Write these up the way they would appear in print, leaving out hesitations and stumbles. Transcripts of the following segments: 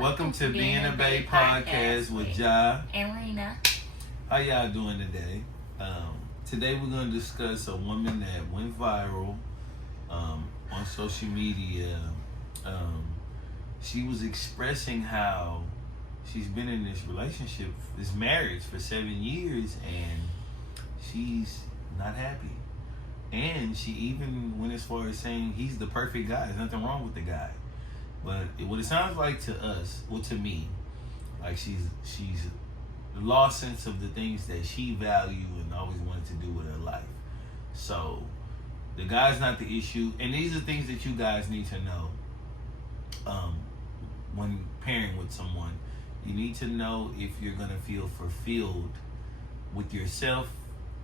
Welcome to Being a Bae podcast with Ja and Lena. How y'all doing today? Today we're going to discuss a woman that went viral on social media. She was expressing how she's been in this relationship, this marriage for 7 years, and she's not happy. And she even went as far as saying he's the perfect guy. There's nothing wrong with the guy. But what it sounds like to us, well, to me, like she's lost sense of the things that she valued and always wanted to do with her life. So the guy's not the issue, and these are things that you guys need to know. When pairing with someone, you need to know if you're gonna feel fulfilled with yourself,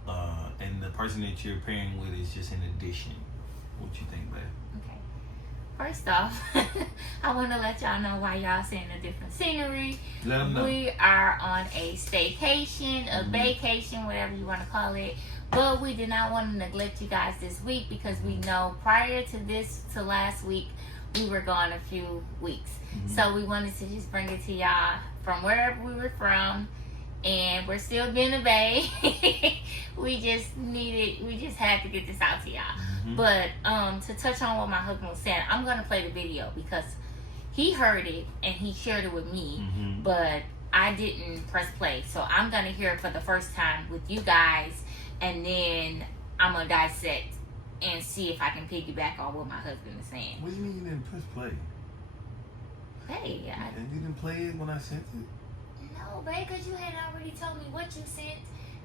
and the person that you're pairing with is just an addition. What you think, babe? Okay. First off, I want to let y'all know why y'all seeing a different scenery. Let them know. We are on a staycation, a vacation, whatever you want to call it. But we did not want to neglect you guys this week because we know prior to last week, we were gone a few weeks. So we wanted to just bring it to y'all from wherever we were from. And we're still being a bae. we just had to get this out to y'all. But to touch on what my husband was saying, I'm gonna play the video because he heard it and he shared it with me, but I didn't press play. So I'm gonna hear it for the first time with you guys, and then I'm gonna dissect and see if I can piggyback on what my husband is saying. What do you mean you didn't press play? Hey, And you didn't play it when I sent it? No, babe, because you had already told me what you sent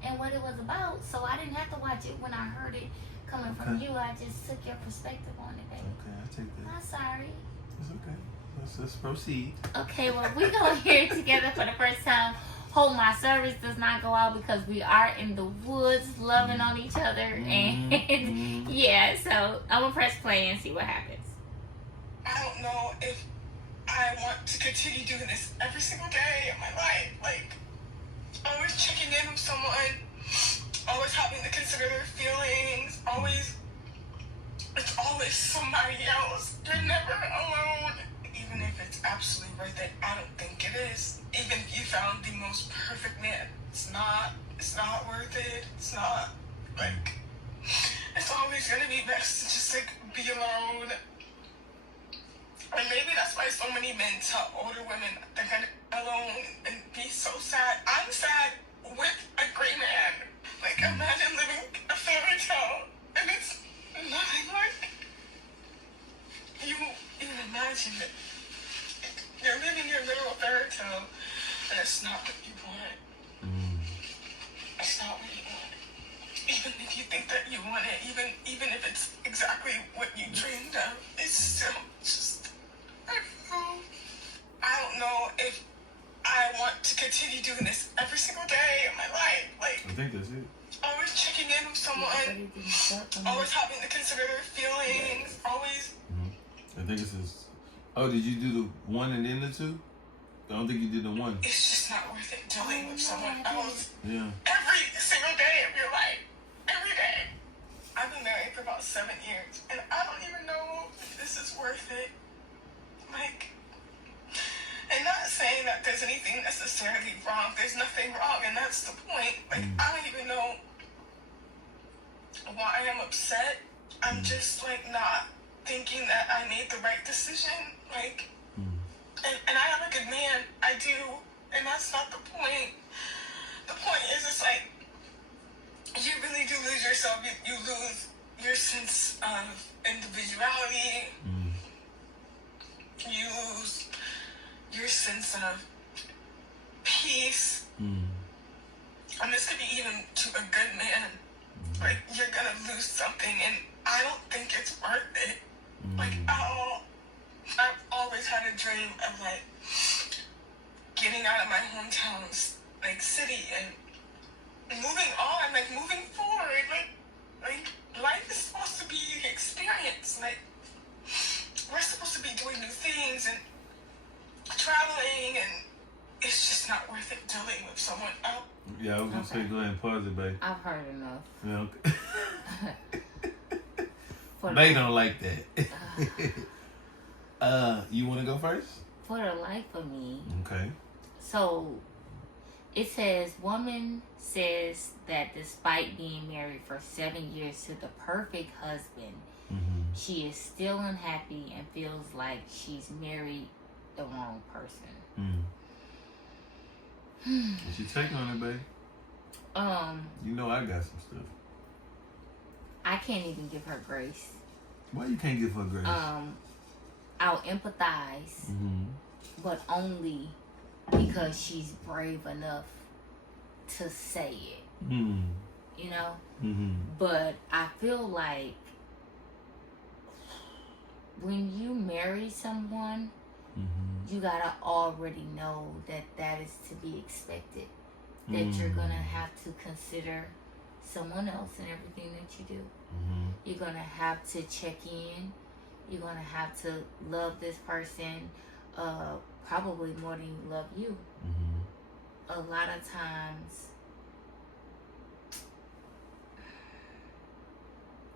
and what it was about, so I didn't have to watch it when I heard it coming from you. I just took your perspective on it, babe. Okay, I take that. I'm sorry. It's okay. Let's proceed. Okay, well, we're going to hear it together for the first time. Hope my service does not go out because we are in the woods loving on each other. And yeah, so I'm going to press play and see what happens. I don't know if I want to continue doing this every single day of my life. Like, always checking in with someone, always having to consider their feelings, it's always somebody else. You're never alone. Even if it's absolutely worth it, I don't think it is. Even if you found the most perfect man, it's not worth it. It's not, like, it's always gonna be best to just, like, be alone. And maybe that's why so many men tell older women they're gonna be alone and be so sad. I'm sad with a great man. Like, imagine living a fairy tale and it's nothing like you imagine it. You're living your literal fairy tale and it's not what you want. It's not what you want. Even if you think that you want it, even if it's exactly what you dreamed of, it's still just, I don't know if I want to continue doing this every single day of my life. Like, I think that's it. Always checking in with someone, always having to consider their feelings, always. I think it says. Oh, did you do the one and then the two? I don't think you did the one. It's just not worth it dealing with someone else. Yeah. Every single day of your life. Every day. I've been married for about 7 years, and I don't even know if this is worth it. Like, and not saying that there's anything necessarily wrong. There's nothing wrong, and that's the point. Like, I don't even know why I'm upset. I'm just, like, not thinking that I made the right decision. Like, and I am a good man. I do. And that's not the point. The point is, it's like, you really do lose yourself. You lose your sense of individuality. You lose your sense of peace. And this could be even to a good man. Like, you're gonna lose something, and I don't think it's worth it. Like, I've always had a dream of, like, getting out of my hometown, like, city, and moving on, like, moving forward. Like life is supposed to be an experience. Like, we're supposed to be doing new things and traveling, and it's just not worth it dealing with someone else. Yeah, I was gonna say go ahead and pause it, babe. I've heard enough. Yeah, okay. They don't like that. You want to go first? for the life of me. Okay. So it says, woman says that despite being married for 7 years to the perfect husband, she is still unhappy and feels like she's married the wrong person. What's your take on it, babe? You know I got some stuff. I can't even give her grace. Why you can't give her grace? I'll empathize, but only because she's brave enough to say it. You know? But I feel like when you marry someone, you gotta already know that that is to be expected. That you're gonna have to consider someone else in everything that you do. You're gonna have to check in. You're gonna have to love this person probably more than you love you. A lot of times,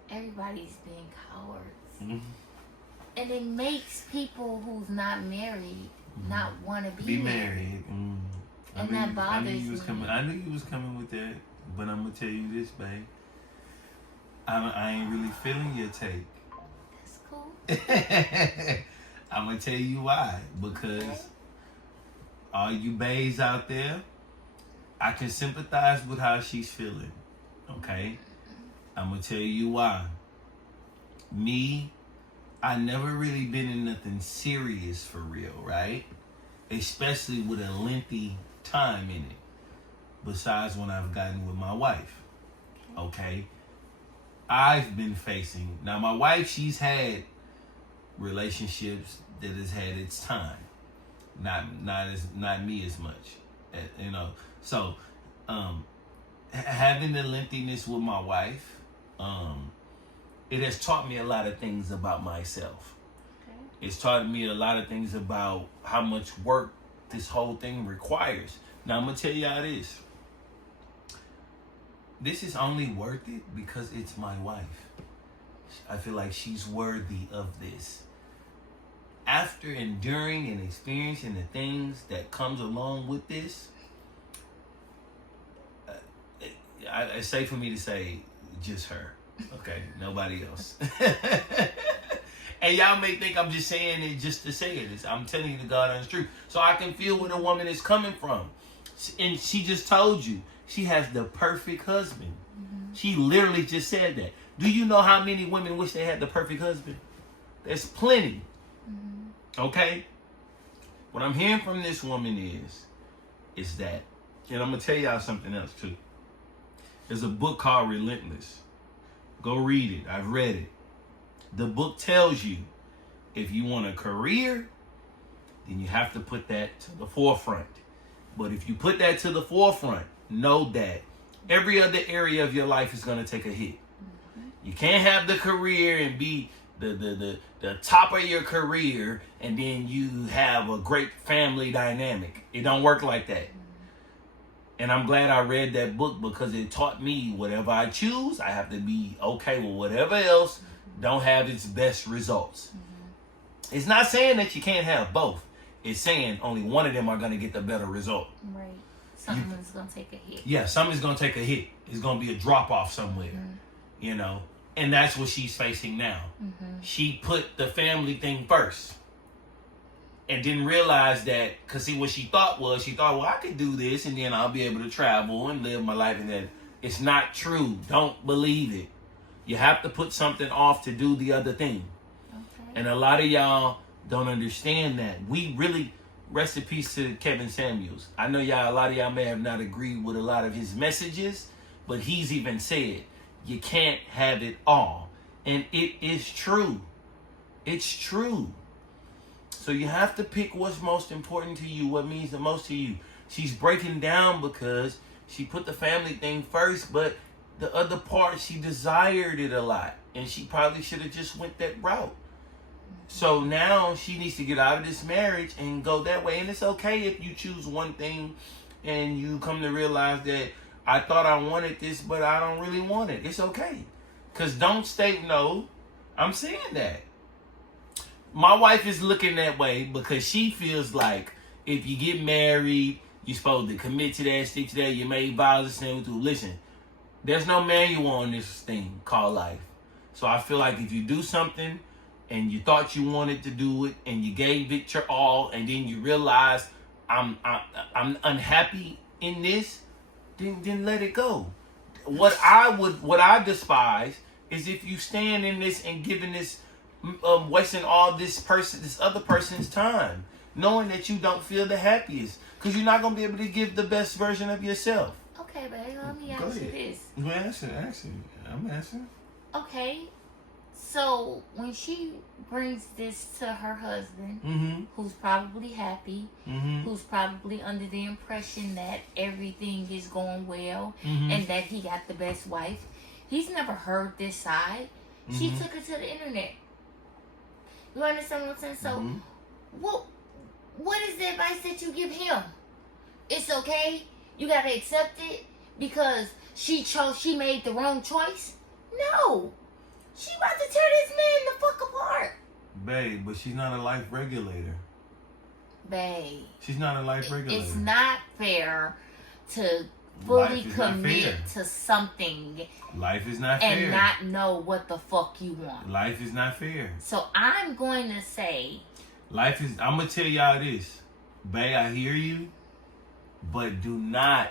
everybody's being cowards. And it makes people who's not married not want to be married. And that bothers me. I knew you was coming with that, but I'm gonna tell you this, babe. I ain't really feeling your take. That's cool. I'm gonna tell you why. Because all you babes out there, I can sympathize with how she's feeling. Okay? I'm gonna tell you why. Me, I never really been in nothing serious for real, right? Especially with a lengthy time in it. Besides when I've gotten with my wife. Okay? I've been facing, now my wife, she's had relationships that has had its time. Not me as much. You know. So having the lengthiness with my wife, it has taught me a lot of things about myself. It's taught me a lot of things about how much work this whole thing requires. Now I'm gonna tell y'all this. This is only worth it because it's my wife. I feel like she's worthy of this. After enduring and experiencing the things that comes along with this, it's safe for me to say just her. Okay, nobody else. And y'all may think I'm just saying it just to say it. I'm telling you the God honest truth. So I can feel where the woman is coming from. And she just told you she has the perfect husband. She literally just said that. Do you know how many women wish they had the perfect husband? There's plenty. Okay? What I'm hearing from this woman is that, and I'm going to tell y'all something else too. There's a book called Relentless. Go read it. I've read it. The book tells you if you want a career, then you have to put that to the forefront. But if you put that to the forefront, know that every other area of your life is going to take a hit. You can't have the career and be the top of your career and then you have a great family dynamic. It don't work like that. And I'm glad I read that book because it taught me whatever I choose, I have to be okay with whatever else don't have its best results. It's not saying that you can't have both. It's saying only one of them are going to get the better result. Right. Something's going to take a hit. Yeah, something's going to take a hit. It's going to be a drop off somewhere. You know? And that's what she's facing now. She put the family thing first. And didn't realize that, because see what she thought, well, I could do this and then I'll be able to travel and live my life. And then it's not true. Don't believe it. You have to put something off to do the other thing. And a lot of y'all don't understand that. We really, rest in peace to Kevin Samuels. I know a lot of y'all may have not agreed with a lot of his messages, but he's even said, you can't have it all. And it is true. It's true. So you have to pick what's most important to you, what means the most to you. She's breaking down because she put the family thing first, but the other part, she desired it a lot. And she probably should have just went that route. So now she needs to get out of this marriage and go that way. And it's okay if you choose one thing and you come to realize that I thought I wanted this, but I don't really want it. It's okay. Because don't stay, no, I'm saying that. my wife is looking that way because she feels like if you get married, you're supposed to commit to that, stick to that. You made vows to stand with you. Listen, there's no manual on this thing called life. So I feel like if you do something and you thought you wanted to do it and you gave it your all, and then you realize I'm unhappy in this, then let it go. What I despise is if you stand in this and giving this, wasting all this other person's time, knowing that you don't feel the happiest, because you're not gonna be able to give the best version of yourself. Okay, babe, let me ask you this. Well, answer. I'm answering. Okay, so when she brings this to her husband, who's probably happy, who's probably under the impression that everything is going well and that he got the best wife, he's never heard this side. She took it to the internet. You understand what I'm saying? So, what is the advice that you give him? It's okay. You gotta accept it because she made the wrong choice? No. She about to tear this man the fuck apart. Babe, but she's not a life regulator. Babe. She's not a life regulator. It's not fair to fully commit to something. Life is not fair. And not know what the fuck you want. Life is not fair. So I'm going to say, I'm going to tell y'all this. Babe, I hear you. But do not.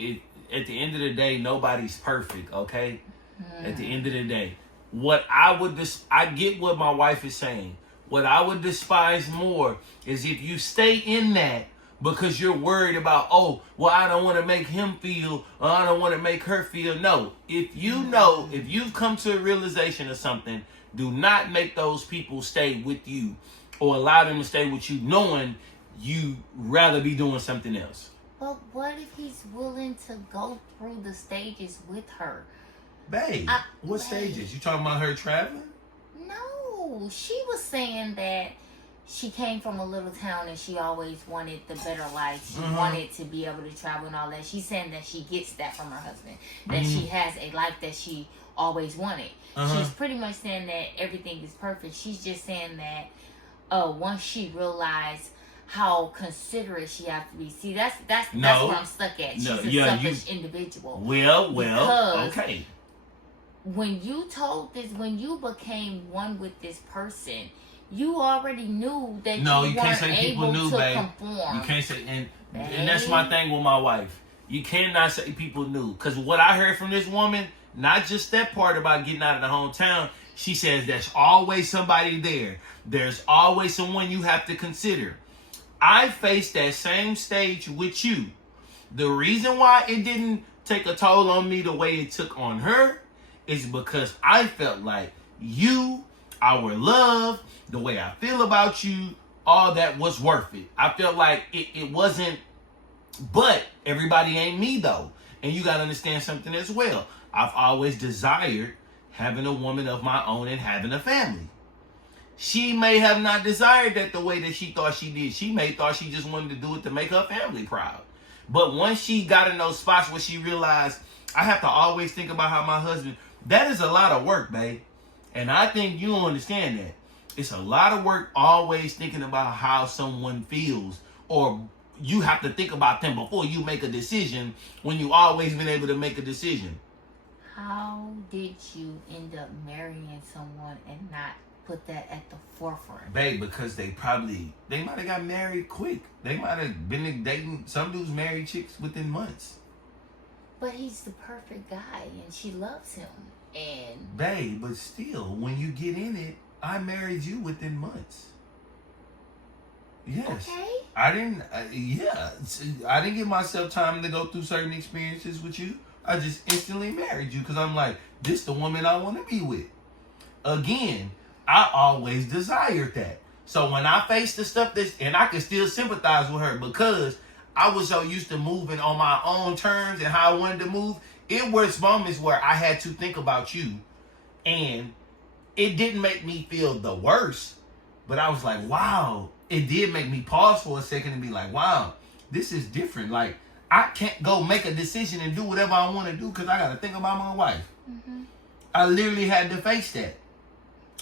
At the end of the day, nobody's perfect, okay? At the end of the day. I get what my wife is saying. What I would despise more is if you stay in that because you're worried about, I don't want to make him feel, or I don't want to make her feel. No. If you've come to a realization of something, do not make those people stay with you or allow them to stay with you knowing you rather be doing something else. But what if he's willing to go through the stages with her? Babe, what stages? You talking about her traveling? No, she was saying that she came from a little town and she always wanted the better life. She wanted to be able to travel and all that. She's saying that she gets that from her husband. That she has a life that she always wanted. She's pretty much saying that everything is perfect. She's just saying that once she realized how considerate she has to be. See, that's where I'm stuck at. She's a selfish individual. Well, okay. When you became one with this person, you already knew that you weren't able to conform. You can't say, and that's my thing with my wife. You cannot say people knew. Because what I heard from this woman, not just that part about getting out of the hometown, she says there's always somebody there. There's always someone you have to consider. I faced that same stage with you. The reason why it didn't take a toll on me the way it took on her is because I felt like you, our love, the way I feel about you, all that was worth it. I felt like it wasn't, but everybody ain't me though. And you got to understand something as well. I've always desired having a woman of my own and having a family. She may have not desired that the way that she thought she did. She may thought she just wanted to do it to make her family proud. But once she got in those spots where she realized, I have to always think about how my husband, that is a lot of work, babe. And I think you don't understand that. It's a lot of work always thinking about how someone feels, or you have to think about them before you make a decision when you always been able to make a decision. How did you end up marrying someone and not put that at the forefront? Babe, because they might have got married quick. They might have been dating. Some dudes marry chicks within months. But he's the perfect guy and she loves him. And babe, but still, when you get in it, I married you within months. Yes. Okay. I didn't give myself time to go through certain experiences with you. I just instantly married you because I'm like, this the woman I want to be with. Again, I always desired that. So when I faced the stuff and I can still sympathize with her because I was so used to moving on my own terms and how I wanted to move. It was moments where I had to think about you, and it didn't make me feel the worst, but I was like, wow. It did make me pause for a second and be like, wow, this is different. Like, I can't go make a decision and do whatever I want to do because I got to think about my wife. I literally had to face that.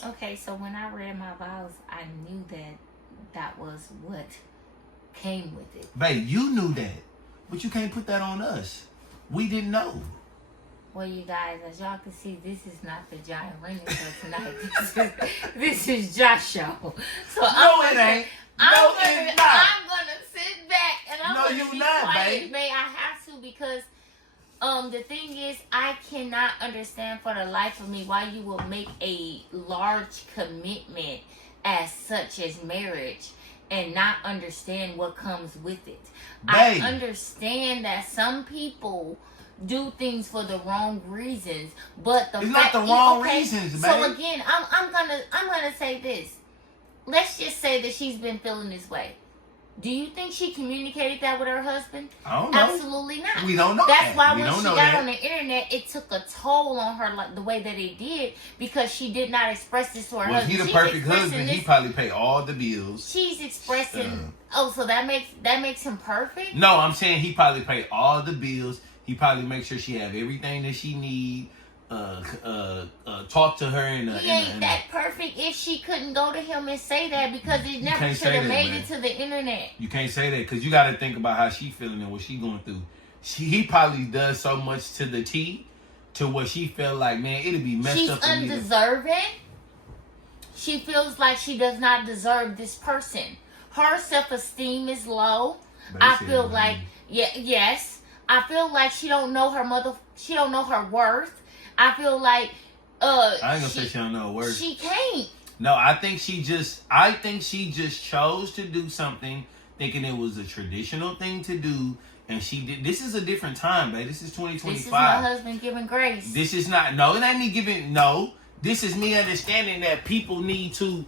Okay, so when I read my vows, I knew that was what came with it. Babe, you knew that. But you can't put that on us. We didn't know. Well, you guys, as y'all can see, this is not the Giant Ring show tonight. This is Josh show. So it ain't. It's not. I'm gonna sit back and I'm gonna be quiet. Babe. May I have to, because the thing is, I cannot understand for the life of me why you will make a large commitment as such as marriage and not understand what comes with it. Babe. I understand that some people do things for the wrong reasons, but it's not the wrong reasons, babe. So again, I'm gonna say this. Let's just say that she's been feeling this way. Do you think she communicated that with her husband? I don't know. Absolutely not. We don't know. That's why when she got on that. the internet, it took a toll on her, like the way that it did, because she did not express this to her husband. He the She's perfect husband. this- He probably pay all the bills. She's expressing. Oh, so that makes him perfect? No, I'm saying he probably pay all the bills. He probably make sure she have everything that she need. Talk to her He ain't that perfect if she couldn't go to him and say that, because it never can't should say have that, made man. it to the internet. You can't say that because you got to think about how she feeling and what she going through. He probably does so much to the T, to what she felt like, man, it'd be messed She's up for me. undeserving. She feels like she does not deserve this person. Her self-esteem is low. I feel like, yes. I feel like she don't know her mother. She don't know her worth. I feel like, I ain't gonna say she don't know her worth. She can't. No, I think she just chose to do something thinking it was a traditional thing to do, and she did. This is a different time, babe. This is 2025. This is my husband giving grace. This is not. No, it ain't me giving. No, this is me understanding that people need to.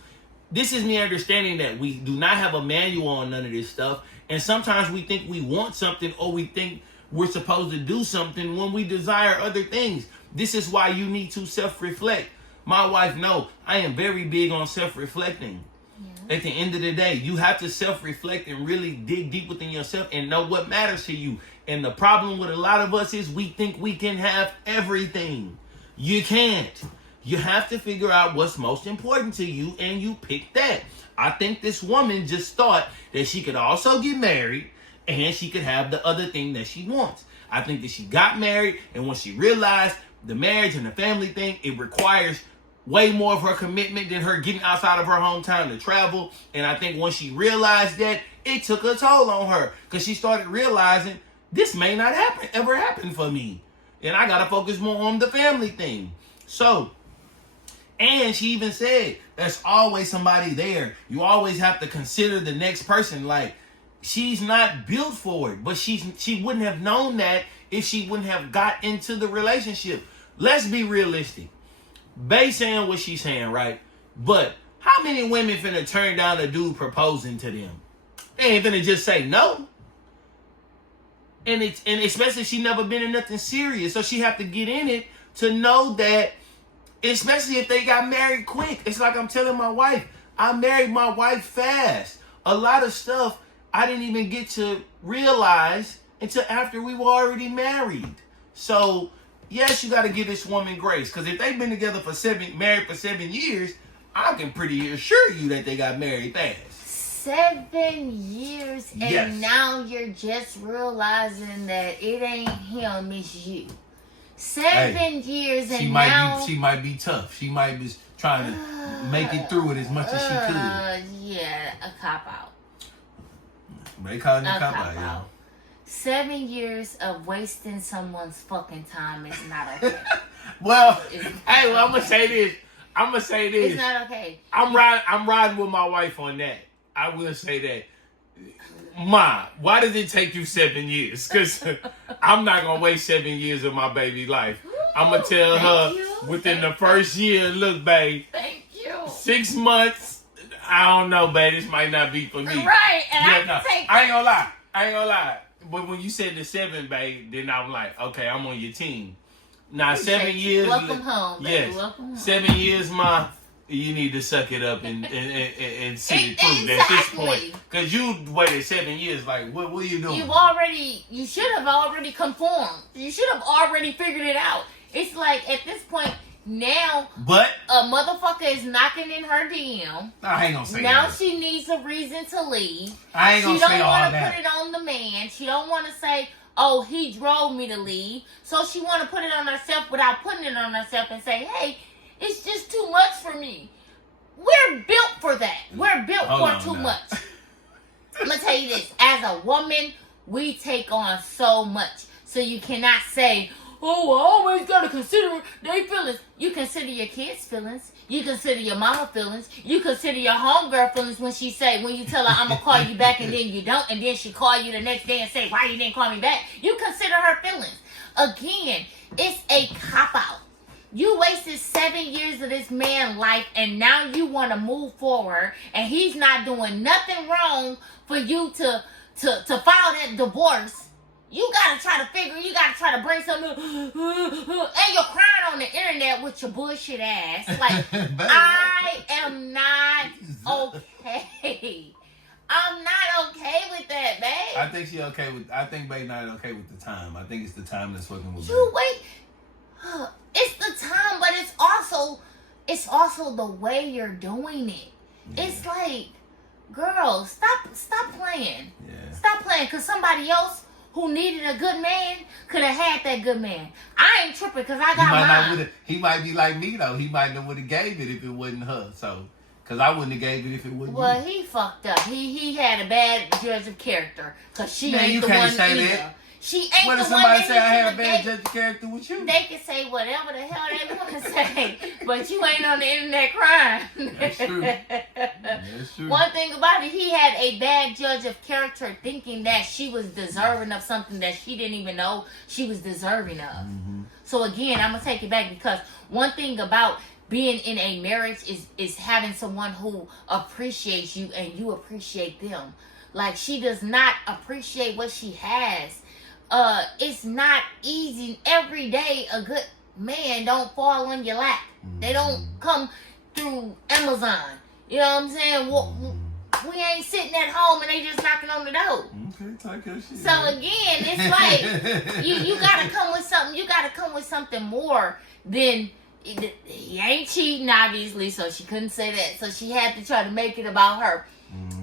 This is me understanding that we do not have a manual on none of this stuff, and sometimes we think we want something, or we think we're supposed to do something when we desire other things. This is why you need to self-reflect. My wife knows I am very big on self-reflecting. Yeah. At the end of the day, you have to self-reflect and really dig deep within yourself and know what matters to you. And the problem with a lot of us is we think we can have everything. You can't. You have to figure out what's most important to you, and you pick that. I think this woman just thought that she could also get married and she could have the other thing that she wants. I think that she got married, and when she realized the marriage and the family thing, it requires way more of her commitment than her getting outside of her hometown to travel. And I think once she realized that, it took a toll on her, because she started realizing this may not ever happen for me. And I got to focus more on the family thing. So, and she even said, there's always somebody there. You always have to consider the next person. Like, she's not built for it, but she wouldn't have known that if she wouldn't have got into the relationship. Let's be realistic. Bae saying what she's saying, right? But how many women finna turn down a dude proposing to them? They ain't finna just say no. And especially she never been in nothing serious, so she have to get in it to know that. Especially if they got married quick. It's like I'm telling my wife, I married my wife fast. A lot of stuff I didn't even get to realize until after we were already married. So, yes, you got to give this woman grace. Because if they've been together married for 7 years, I can pretty assure you that they got married fast. 7 years, and yes. Now you're just realizing that it ain't him, it's you. 7 years, and she might be tough. She might be trying to make it through it as much as she could. Yeah, a cop out. They call it a cop out, yeah. 7 years of wasting someone's fucking time is not okay. Well, I'm gonna say this. It's not okay. I'm riding with my wife on that. I will say that. Ma, why did it take you 7 years? Because I'm not going to waste 7 years of my baby life. I'm going to tell her within the first year, look, babe. Thank you. 6 months, I don't know, babe. This might not be for me. Right. And I ain't going to lie. But when you said the 7, babe, then I'm like, okay, I'm on your team. Now, 7 years. Welcome home, baby. Yes. Welcome home. 7 years, Ma. You need to suck it up and see it through at this point. Because you waited 7 years. Like, what are you doing? You should have already conformed. You should have already figured it out. It's like, at this point, Now, but a motherfucker is knocking in her DM. I ain't gonna say now that. She needs a reason to leave. I ain't gonna say all that. She don't want to put it on the man. She don't want to say, oh, he drove me to leave. So she want to put it on herself without putting it on herself and say, hey, it's just too much for me. We're built for that. We're built for too much. I'm going to tell you this. As a woman, we take on so much. So you cannot say, oh, I always got to consider their feelings. You consider your kids' feelings. You consider your mama feelings. You consider your homegirl feelings when you tell her, I'm going to call you back, and then you don't. And then she call you the next day and say, why you didn't call me back? You consider her feelings. Again, it's a cop-out. You wasted 7 years of this man's life, and now you want to move forward, and he's not doing nothing wrong for you to file that divorce. You gotta try to bring something, and you're crying on the internet with your bullshit ass. Like, I am not okay. I'm not okay with that, babe. I think she okay with. I think babe not okay with the time. I think it's the time that's fucking with. You wait. It's the time, but it's also the way you're doing it. Yeah. It's like, girl, stop playing. Yeah. Stop playing, cause somebody else who needed a good man could have had that good man. I ain't tripping, cause I got mine. He might be like me though. He might not would have gave it if it wasn't her. So, cause I wouldn't have gave it if it wasn't. Well, you. He fucked up. He had a bad judge of character, cause she Man, ain't you the can't one say either. that. She ain't what the if one. Somebody say I had a bad judge of character with you? They can say whatever the hell they want to say, but you ain't on the internet crying. That's true. That's true. One thing about it, he had a bad judge of character, thinking that she was deserving of something that she didn't even know she was deserving of. Mm-hmm. So again, I'm gonna take it back, because one thing about being in a marriage is having someone who appreciates you and you appreciate them. Like, she does not appreciate what she has. It's not easy. Every day a good man don't fall on your lap. They don't come through Amazon. You know what I'm saying? We ain't sitting at home and they just knocking on the door. Okay, talk your shit. So again, it's like you gotta come with something. You gotta come with something more than he ain't cheating, obviously. So she couldn't say that. So she had to try to make it about her.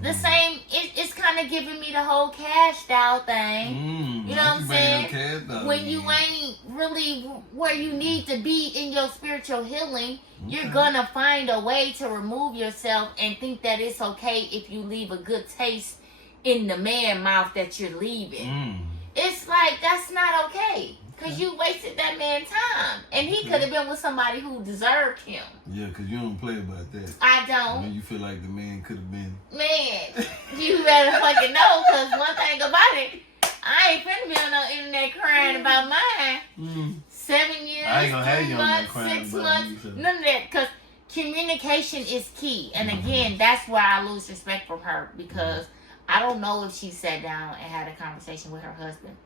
The same, it's kind of giving me the whole cashed out thing. You know what I'm saying? When you ain't really where you need to be in your spiritual healing, you're gonna find a way to remove yourself and think that it's okay if you leave a good taste in the man mouth that you're leaving. It's like, that's not okay. Because you wasted that man's time. And he could have been with somebody who deserved him. Yeah, because you don't play about that. I don't. When you feel like the man could have been. Man, you better fucking know, because one thing about it, I ain't finna be on no internet crying about mine. 7 years, I ain't gonna have you 3 on there months, crying 6 about months, me, so. none of that. Because communication is key. And again, that's where I lose respect from her, because I don't know if she sat down and had a conversation with her husband.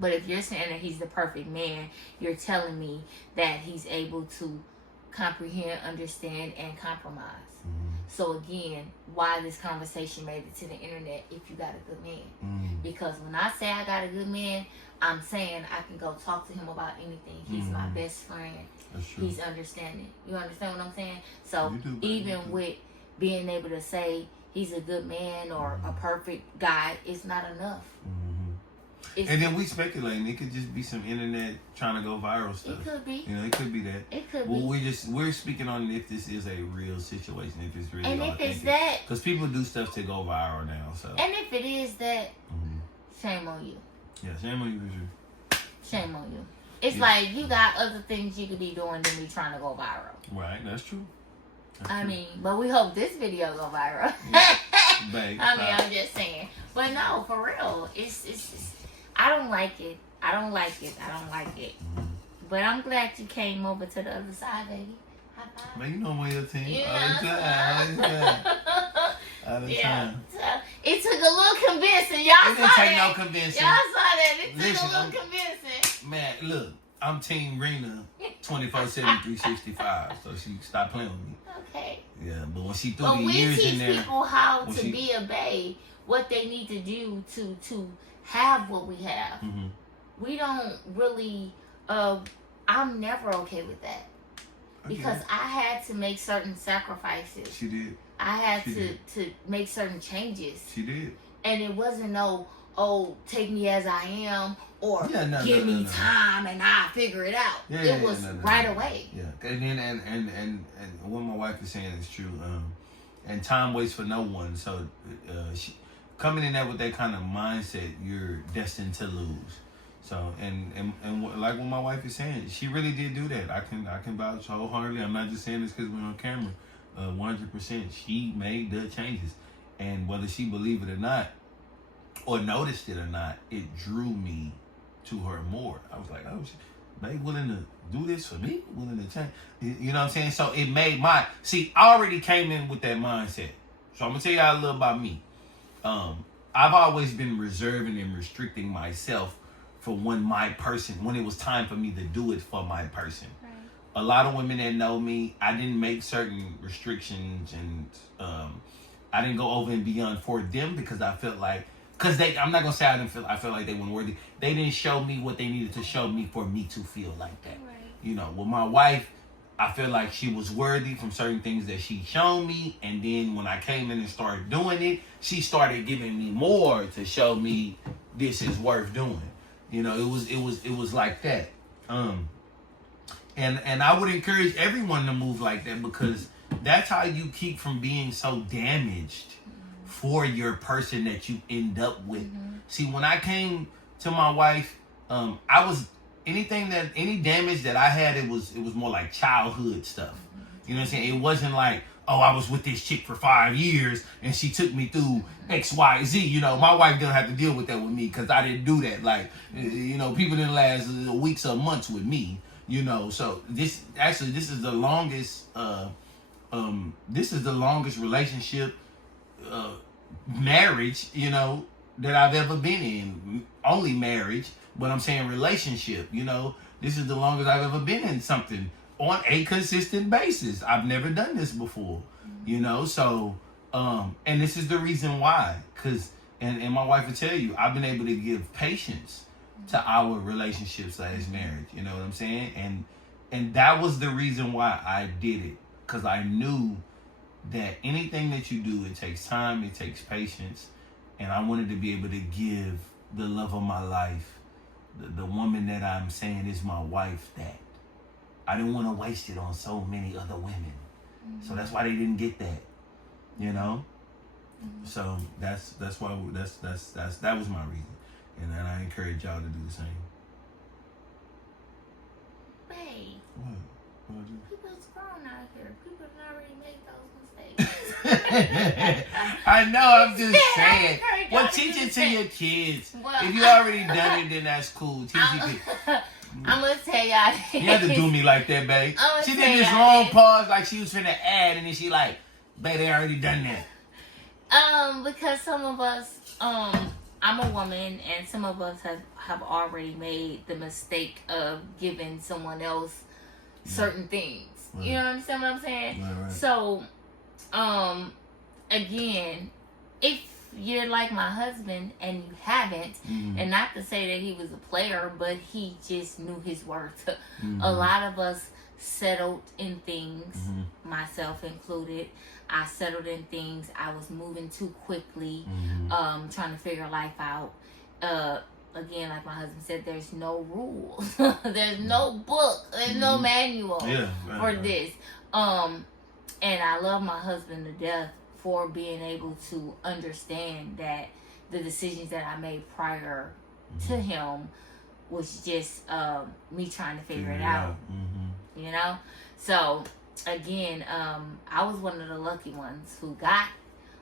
But if you're saying that he's the perfect man, you're telling me that he's able to comprehend, understand, and compromise. So again, why this conversation made it to the internet if you got a good man? Because when I say I got a good man, I'm saying I can go talk to him about anything. He's my best friend. That's true. He's understanding. You understand what I'm saying? So even with being able to say he's a good man or a perfect guy, it's not enough. And then we speculating. It could just be some internet trying to go viral stuff. It could be. You know, it could be that. It could well, be. we're speaking on if this is a real situation, if it's really and if authentic. it's that, because people do stuff to go viral now. So. And if it is that, shame on you. Yeah, shame on you for sure. Shame on you. It's like you got other things you could be doing than be trying to go viral. Right, that's true. I mean, but we hope this video go viral. Babe, I'm just saying. But no, for real, it's I don't like it. I don't like it. But I'm glad you came over to the other side, baby. High five. Man, you know I'm on your team. You All the time. All the time. So it took a little convincing. Y'all It saw didn't take that. no convincing. Y'all saw that. It took Listen, a little convincing. Man, look, I'm Team Rena 24/7, 365. So she stopped playing with me. Okay. Yeah, but when she threw But the we years teach in there, people how to be a babe, what they need to do to have what we have. We don't really. I'm never okay with that. because I had to make certain sacrifices. She did. I had to make certain changes. She did. And it wasn't take me as I am, or give me time and I'll figure it out. It was right away. Yeah. And then and what my wife is saying is true. And time waits for no one. So she coming in there with that kind of mindset, you're destined to lose. So and like what my wife is saying, she really did do that. I can vouch wholeheartedly. I'm not just saying this because we're on camera. 100%. She made the changes, and whether she believed it or not, or noticed it or not, it drew me to her more. I was like, oh, they willing to do this for me, willing to change. You know what I'm saying? So it made I already came in with that mindset. So I'm gonna tell y'all a little about me. I've always been reserving and restricting myself for when it was time for me to do it for my person. Right. A lot of women that know me, I didn't make certain restrictions, and I didn't go over and beyond for them because I felt like, I'm not gonna say I felt like they weren't worthy. They didn't show me what they needed to show me for me to feel like that. Right. You know, with my wife, I feel like she was worthy from certain things that she showed me, and then when I came in and started doing it, she started giving me more to show me this is worth doing. You know, it was like that. And I would encourage everyone to move like that, because that's how you keep from being so damaged for your person that you end up with. Mm-hmm. See, when I came to my wife, any damage that I had, it was more like childhood stuff. Mm-hmm. You know what I'm saying? It wasn't like, oh, I was with this chick for 5 years and she took me through X, Y, Z. You know, my wife didn't have to deal with that with me because I didn't do that. Like, you know, people didn't last weeks or months with me. You know, so this is the longest relationship, marriage, you know, that I've ever been in. Only marriage, but I'm saying relationship, you know. This is the longest I've ever been in something on a consistent basis. I've never done this before, you know. So, and this is the reason why, and my wife will tell you, I've been able to give patience to our relationships as marriage, you know what I'm saying? And that was the reason why I did it, because I knew that anything that you do, it takes time, it takes patience, and I wanted to be able to give the love of my life, the woman that I'm saying is my wife, that I didn't want to waste it on so many other women. Mm-hmm. So that's why they didn't get that, you know? Mm-hmm. So that's why that was my reason. And then I encourage y'all to do the same. Hey. What people's grown out here. People have already made those mistakes. I know, I'm just saying. Well, teach it to your kids. Well, if you already done it, then that's cool. Teach your kids. I'm going to tell y'all this. You have to do me like that, babe. She did this long pause like she was finna add, and then she like, babe, they already done that. Because some of us, I'm a woman, and some of us have already made the mistake of giving someone else certain things. Right. You know what I'm saying? Right. So, again, if you're like my husband and you haven't, and not to say that he was a player, but he just knew his worth. A lot of us settled in things, myself included. I settled in things. I was moving too quickly, trying to figure life out. Again, like my husband said, there's no rules. There's no book. There's no manual for this. And I love my husband to death for being able to understand that the decisions that I made prior to him was just me trying to figure it out. You know? So, again, I was one of the lucky ones who got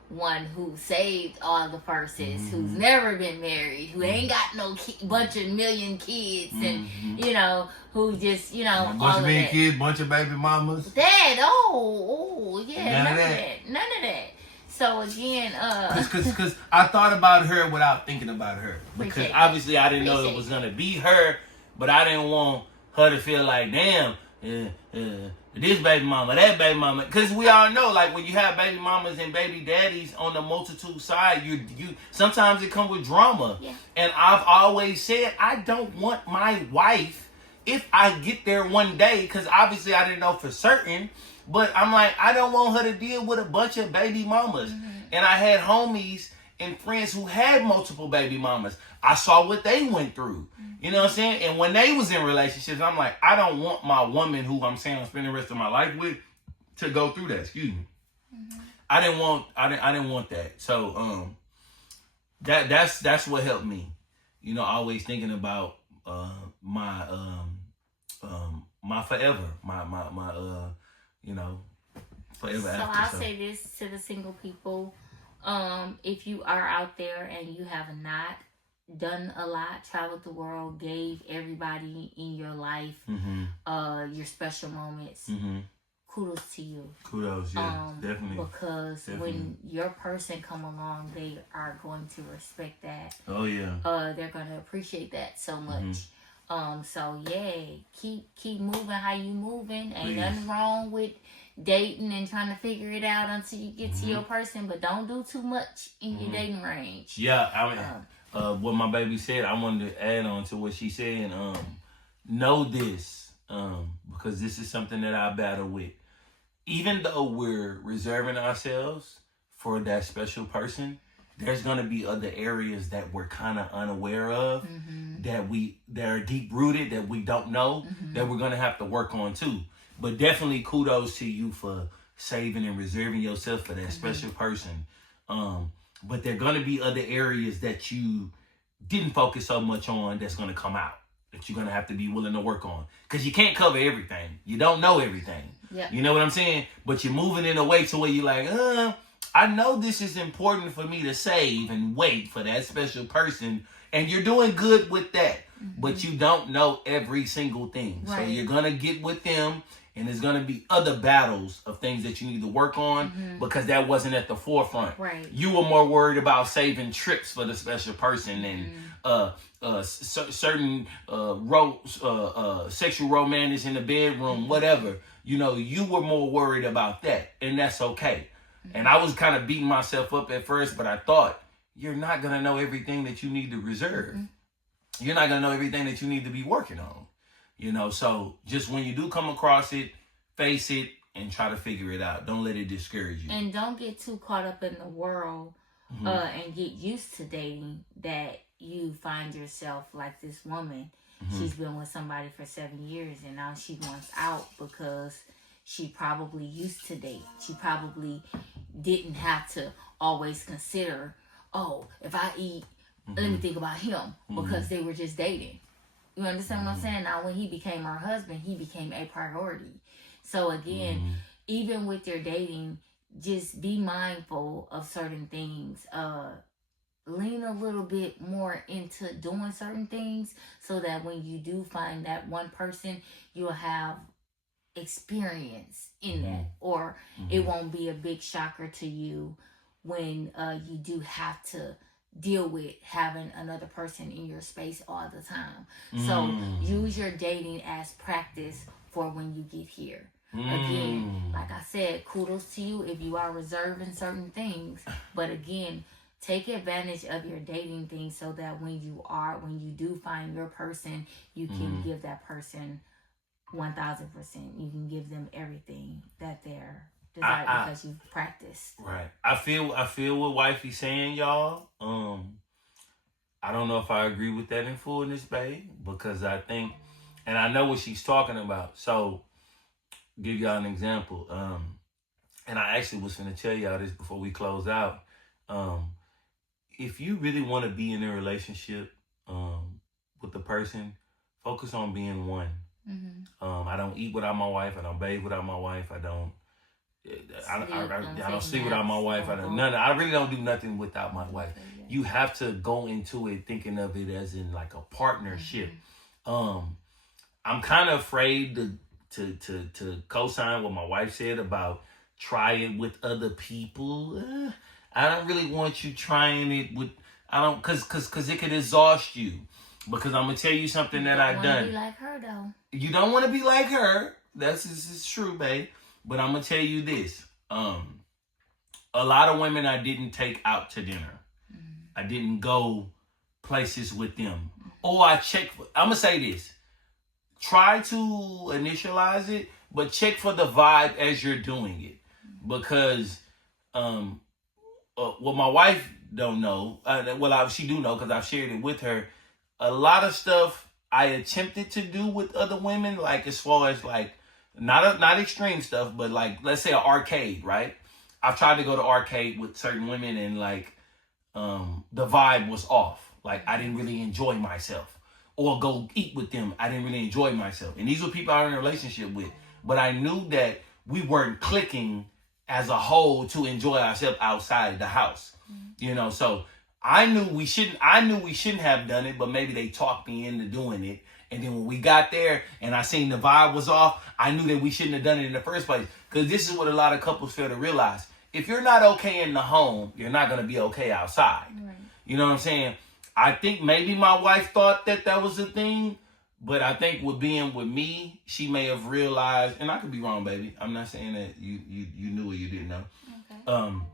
one who saved all the purses, who's never been married, who ain't got no bunch of million kids, and you know, who just, you know, bunch of million kids, bunch of baby mamas. None of that. So again, because I thought about her without thinking about her, because obviously I didn't know it was gonna be her, but I didn't want her to feel like, damn, this baby mama, that baby mama, because we all know, like, when you have baby mamas and baby daddies on the multitude side, you sometimes it comes with drama. And I've always said, I don't want my wife if I get there one day, because obviously I didn't know for certain, but I'm like, I don't want her to deal with a bunch of baby mamas. And I had homies and friends who had multiple baby mamas. I saw what they went through. You know what I'm saying? And when they was in relationships, I'm like, I don't want my woman who I'm saying I'm spending the rest of my life with to go through that. Excuse me. I didn't want that. So that's what helped me. You know, always thinking about my forever, my you know, forever after. I'll say this to the single people: if you are out there and you have not done a lot, traveled the world, gave everybody in your life your special moments, kudos to you. Kudos, yeah, definitely. Because when your person come along, they are going to respect that. Oh yeah. They're going to appreciate that so much. So yeah, keep moving how you moving. Ain't nothing wrong with dating and trying to figure it out until you get to your person, but don't do too much in your dating range. Yeah, I mean, what my baby said, I wanted to add on to what she said. Know this, because this is something that I battle with. Even though we're reserving ourselves for that special person, there's gonna be other areas that we're kind of unaware of, that are deep rooted, that we don't know, that we're gonna have to work on too. But definitely kudos to you for saving and reserving yourself for that special person. But there are gonna be other areas that you didn't focus so much on that's gonna come out, that you're gonna have to be willing to work on. Because you can't cover everything. You don't know everything. Yep. You know what I'm saying? But you're moving in a way to where you're like, I know this is important for me to save and wait for that special person. And you're doing good with that. But you don't know every single thing. Right. So you're going to get with them. And there's going to be other battles of things that you need to work on because that wasn't at the forefront. Right. You were more worried about saving trips for the special person and certain sexual romance in the bedroom, whatever. You know, you were more worried about that. And that's okay. And I was kind of beating myself up at first, but I thought, you're not going to know everything that you need to reserve. You're not going to know everything that you need to be working on. You know, so just when you do come across it, face it and try to figure it out. Don't let it discourage you. And don't get too caught up in the world and get used to dating that you find yourself like this woman. She's been with somebody for 7 years and now she wants out because she probably used to date. She probably didn't have to always consider, oh, if I eat, let me think about him because they were just dating. You understand what I'm saying? Now, when he became her husband, he became a priority. So again, even with your dating, just be mindful of certain things. Lean a little bit more into doing certain things so that when you do find that one person, you'll have experience in that, or it won't be a big shocker to you when you do have to deal with having another person in your space all the time. So use your dating as practice for when you get here. Again, like I said, kudos to you if you are reserving certain things, but again, take advantage of your dating thing so that when you do find your person, you can give that person 1,000%. You can give them everything that they're desired because you've practiced. Right. I feel what wifey's saying, y'all. I don't know if I agree with that in fullness, babe, because I think, and I know what she's talking about. So, give y'all an example. And I actually was going to tell y'all this before we close out. If you really want to be in a relationship with the person, focus on being one. I don't eat without my wife. I don't bathe without my wife. I don't sleep without my wife. I really don't do nothing without my wife. You have to go into it thinking of it as in like a partnership. I'm kind of afraid to co-sign what my wife said about trying with other people. I don't really want you trying it with, cause it could exhaust you. Because I'm gonna tell you something that I've done. You don't want to be like her though. You don't want to be like her. This is true, babe. But I'm gonna tell you this. A lot of women I didn't take out to dinner. I didn't go places with them. Or I'm gonna say this. try to initialize it, but check for the vibe as you're doing it, because what my wife don't know, she do know because I've shared it with her. A lot of stuff I attempted to do with other women, like as far as like not extreme stuff, but like let's say an arcade, right? I've tried to go to arcade with certain women and like the vibe was off. Like I didn't really enjoy myself. Or go eat with them. I didn't really enjoy myself. And these were people I was in a relationship with. But I knew that we weren't clicking as a whole to enjoy ourselves outside the house. You know, so I knew we shouldn't have done it, but maybe they talked me into doing it. And then when we got there and I seen the vibe was off, I knew that we shouldn't have done it in the first place. Because this is what a lot of couples fail to realize. If you're not okay in the home, you're not going to be okay outside. Right. You know what I'm saying? I think maybe my wife thought that was a thing, but I think with being with me, she may have realized, and I could be wrong, baby. I'm not saying that you knew or you didn't know. Okay.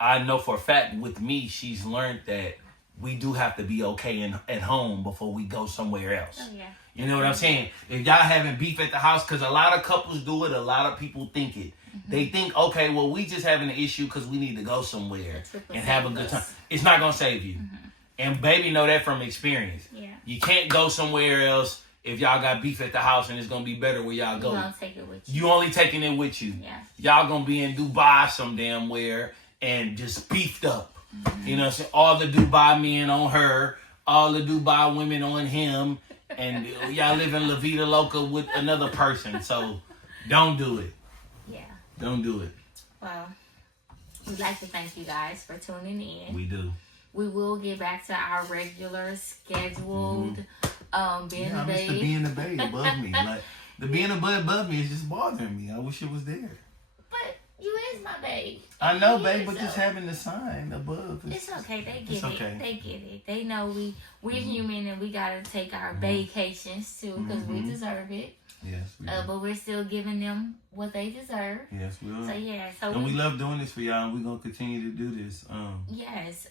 I know for a fact with me, she's learned that we do have to be okay at home before we go somewhere else. Oh, yeah. You know what I'm saying? If y'all having beef at the house, because a lot of couples do it, a lot of people think it. Mm-hmm. They think, okay, well, we just having an issue because we need to go somewhere and have a good time. It's not going to save you. Mm-hmm. And baby know that from experience. Yeah. You can't go somewhere else if y'all got beef at the house and it's going to be better where y'all go. You don't take it with you. You only taking it with you. Yeah. Y'all going to be in Dubai some damn where and just beefed up. Mm-hmm. You know, so all the Dubai men on her, all the Dubai women on him, and y'all live in La Vida Loca with another person. So don't do it. Yeah. Don't do it. Well, we'd like to thank you guys for tuning in. We do. We will get back to our regular scheduled being the babe. The being the babe above me. Like the being above me is just bothering me. I wish it was there. But you is my babe. I know, babe, but just having the sign above. It's okay. They get it. They get it. They know we're human and we gotta take our vacations too because we deserve it. Yes, we do. But we're still giving them what they deserve. Yes, we are. So yeah, and we love doing this for y'all, and we're gonna continue to do this. Yes.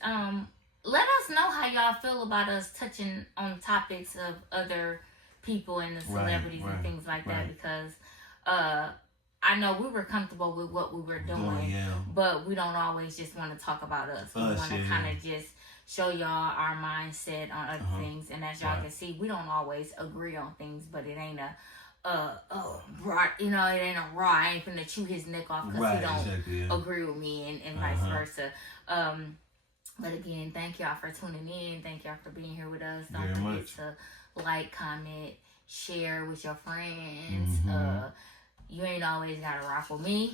Let us know how y'all feel about us touching on topics of other people and the celebrities and things like that because I know we were comfortable with what we were doing, but we don't always just want to talk about us. We want to kind of just show y'all our mindset on other things, and as y'all can see, we don't always agree on things, but it ain't it ain't a raw. I ain't finna chew his neck off because he don't agree with me and vice versa. But again, thank y'all for tuning in. Thank y'all for being here with us. Don't forget to like, comment, share with your friends. You ain't always gotta rock with me.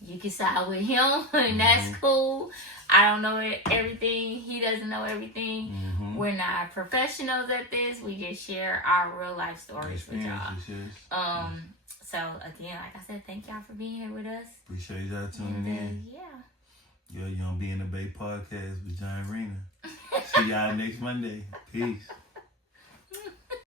You can side with him, and that's cool. I don't know everything. He doesn't know everything. We're not professionals at this. We just share our real life stories with y'all. So again, like I said, thank y'all for being here with us. Appreciate y'all tuning in. Yo, you on Being the Bay podcast with John Rena. See y'all next Monday. Peace.